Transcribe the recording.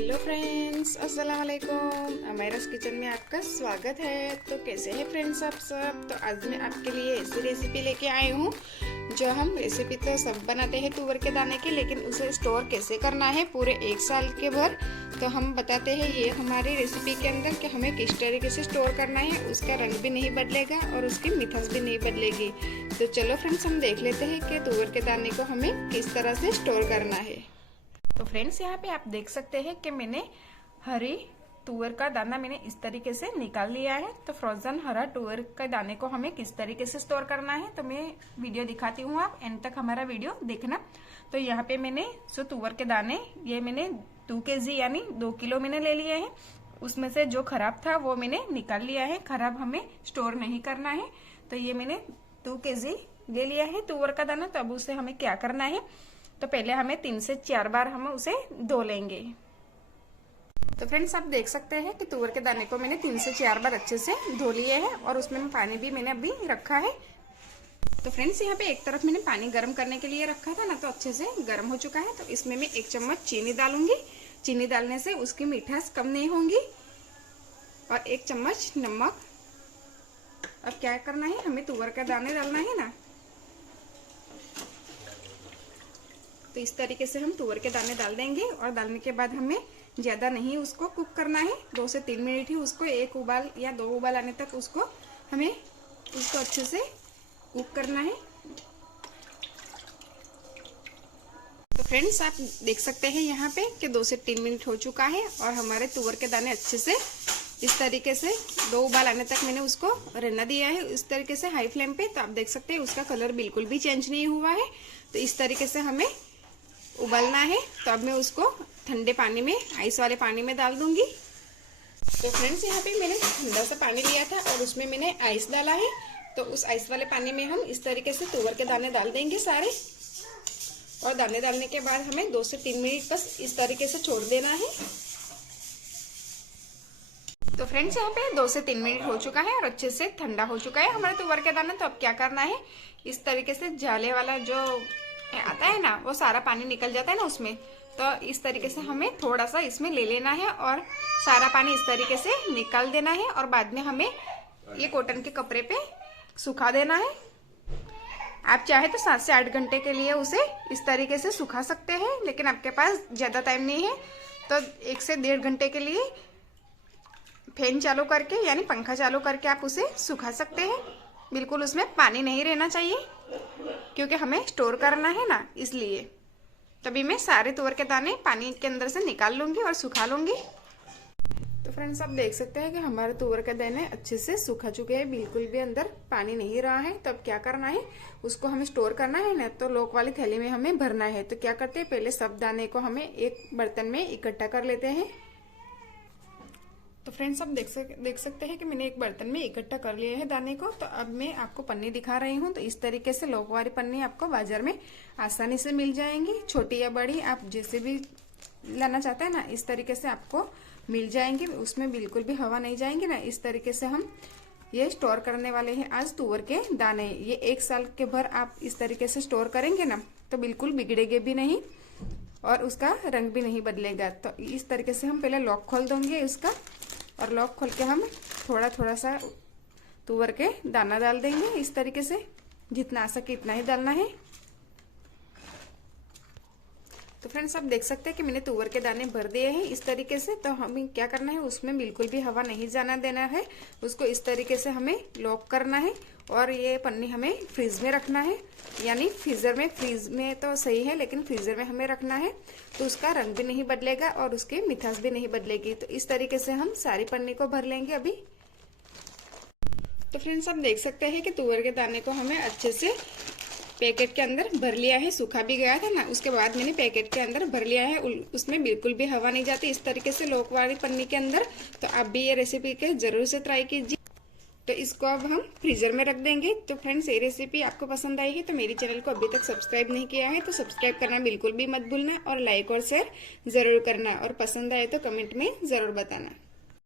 Hello friends, अस्सलाम वालेकुम। अमेरास kitchen में आपका स्वागत है। तो कैसे हैं फ्रेंड्स आप सब। तो आज मैं आपके लिए ऐसी रेसिपी लेके आई हूँ जो हम रेसिपी तो सब बनाते हैं तुअर के दाने की, लेकिन उसे स्टोर कैसे करना है पूरे 1 साल के भर तो हम बताते हैं ये हमारी रेसिपी के अंदर कि हमें किस तरीके से स्टोर करना है। उसका रंग भी नहीं बदलेगा और उसकी मिठास भी नहीं बदलेगी। तो चलो फ्रेंड्स, हम देख लेते हैं कि तुअर के दाने को हमें किस तरह से स्टोर करना है। तो फ्रेंड्स, यहाँ पे आप देख सकते हैं कि मैंने हरी तुअर का दाना मैंने इस तरीके से निकाल लिया है। तो फ्रोजन हरा तुअर के दाने को हमें किस तरीके से स्टोर करना है तो मैं वीडियो दिखाती हूँ, आप एंड तक हमारा वीडियो देखना। तो यहाँ पे मैंने जो तुअर के दाने ये मैंने 2 kg यानी 2 किलो मैंने ले लिए हैं। उसमें से जो खराब था वो मैंने निकाल लिया है। खराब हमें स्टोर नहीं करना है। तो ये मैंने 2 kg ले लिया है तुअर का दाना। तो अब उसे हमें क्या करना है, तो पहले हमें 3 से 4 बार हम उसे धो लेंगे। तो फ्रेंड्स, आप देख सकते हैं कि तुअर के दाने को मैंने 3 से 4 बार अच्छे से धो लिए हैं और उसमें पानी भी मैंने अभी रखा है। तो फ्रेंड्स, यहाँ पे एक तरफ मैंने पानी गर्म करने के लिए रखा था ना, तो अच्छे से गर्म हो चुका है। तो इसमें मैं 1 चम्मच चीनी डालूंगी। चीनी डालने से उसकी मिठास कम नहीं होगी। और 1 चम्मच नमक। अब क्या करना है, हमें तुअर का दाने डालना है ना, तो इस तरीके से हम तुअर के दाने डाल देंगे। और डालने के बाद हमें ज़्यादा नहीं उसको कुक करना है, 2 से 3 मिनट ही उसको 1 उबाल या 2 उबाल आने तक हमें उसको अच्छे से कुक करना है। तो फ्रेंड्स, आप देख सकते हैं यहाँ पे कि 2 से 3 मिनट हो चुका है और हमारे तुअर के दाने अच्छे से इस तरीके से 2 उबाल आने तक मैंने उसको रहना दिया है इस तरीके से हाई फ्लेम पे। तो आप देख सकते हैं उसका कलर बिल्कुल भी चेंज नहीं हुआ है। तो इस तरीके से हमें उबालना है। तो अब मैं उसको ठंडे पानी में, आइस वाले पानी में डाल दूंगी। तो फ्रेंड्स, यहाँ पे मैंने ठंडा सा पानी लिया था और उसमें मैंने आइस डाला है। तो उस आइस वाले पानी में हम इस तरीके से तुअर के दाने डाल देंगे सारे। और दाने डालने के बाद हमें 2 से 3 मिनट बस इस तरीके से छोड़ देना है। तो फ्रेंड्स, यहाँ पे 2 से 3 मिनट हो चुका है और अच्छे से ठंडा हो चुका है हमारा तुअर के दाना। तो अब क्या करना है, इस तरीके से जाले वाला जो आता है ना, वो सारा पानी निकल जाता है ना उसमें। तो इस तरीके से हमें थोड़ा सा इसमें ले लेना है और सारा पानी इस तरीके से निकाल देना है। और बाद में हमें ये कॉटन के कपड़े पे सुखा देना है। आप चाहे तो 7 से 8 घंटे के लिए उसे इस तरीके से सुखा सकते हैं, लेकिन आपके पास ज़्यादा टाइम नहीं है तो 1 से 1.5 घंटे के लिए फैन चालू करके यानी पंखा चालू करके आप उसे सुखा सकते हैं। बिल्कुल उसमें पानी नहीं रहना चाहिए क्योंकि हमें स्टोर करना है ना, इसलिए। तभी मैं सारे तुअर के दाने पानी के अंदर से निकाल लूंगी और सुखा लूंगी। तो फ्रेंड्स, आप देख सकते हैं कि हमारे तुअर के दाने अच्छे से सूखा चुके हैं, बिल्कुल भी अंदर पानी नहीं रहा है। तब क्या करना है, उसको हमें स्टोर करना है ना, तो लॉक वाली थैली में हमें भरना है। तो क्या करते हैं, पहले सब दाने को हमें एक बर्तन में इकट्ठा कर लेते हैं। तो फ्रेंड्स, आप देख सकते हैं कि मैंने एक बर्तन में इकट्ठा कर लिया है दाने को। तो अब मैं आपको पन्नी दिखा रही हूँ। तो इस तरीके से लॉक वाली पन्नी आपको बाजार में आसानी से मिल जाएंगी, छोटी या बड़ी आप जैसे भी लाना चाहते हैं ना, इस तरीके से आपको मिल जाएंगे। उसमें बिल्कुल भी हवा नहीं जाएंगी ना। इस तरीके से हम ये स्टोर करने वाले हैं आज तुअर के दाने। ये 1 साल के भर आप इस तरीके से स्टोर करेंगे ना, तो बिल्कुल बिगड़ेंगे भी नहीं और उसका रंग भी नहीं बदलेगा। तो इस तरीके से हम पहले लॉक खोल देंगे उसका, और लॉक खोल के हम थोड़ा थोड़ा सा तुअर के दाना डाल देंगे। इस तरीके से जितना आ सके इतना ही डालना है। तो फ्रेंड्स, आप देख सकते हैं कि मैंने तुअर के दाने भर दिए हैं इस तरीके से। तो हमें क्या करना है, उसमें बिल्कुल भी हवा नहीं जाना देना है। उसको इस तरीके से हमें लॉक करना है और ये पन्नी हमें फ्रीज में रखना है, यानी फ्रीजर में। फ्रीज में तो सही है, लेकिन फ्रीजर में हमें रखना है। तो उसका रंग भी नहीं बदलेगा और उसकी मिठास भी नहीं बदलेगी। तो इस तरीके से हम सारी पन्नी को भर लेंगे अभी। तो फ्रेंड्स, आप देख सकते हैं कि तुअर के दाने को हमें अच्छे से पैकेट के अंदर भर लिया है। सूखा भी गया था ना, उसके बाद मैंने पैकेट के अंदर भर लिया है। उसमें बिल्कुल भी हवा नहीं जाती इस तरीके से लॉक वाली पन्नी के अंदर। तो आप भी ये रेसिपी के जरूर से ट्राई कीजिए। तो इसको अब हम फ्रीजर में रख देंगे। तो फ्रेंड्स, ये रेसिपी आपको पसंद आई है तो मेरी चैनल को अभी तक सब्सक्राइब नहीं किया है तो सब्सक्राइब करना बिल्कुल भी मत भूलना और लाइक और शेयर जरूर करना। और पसंद आए तो कमेंट में जरूर बताना।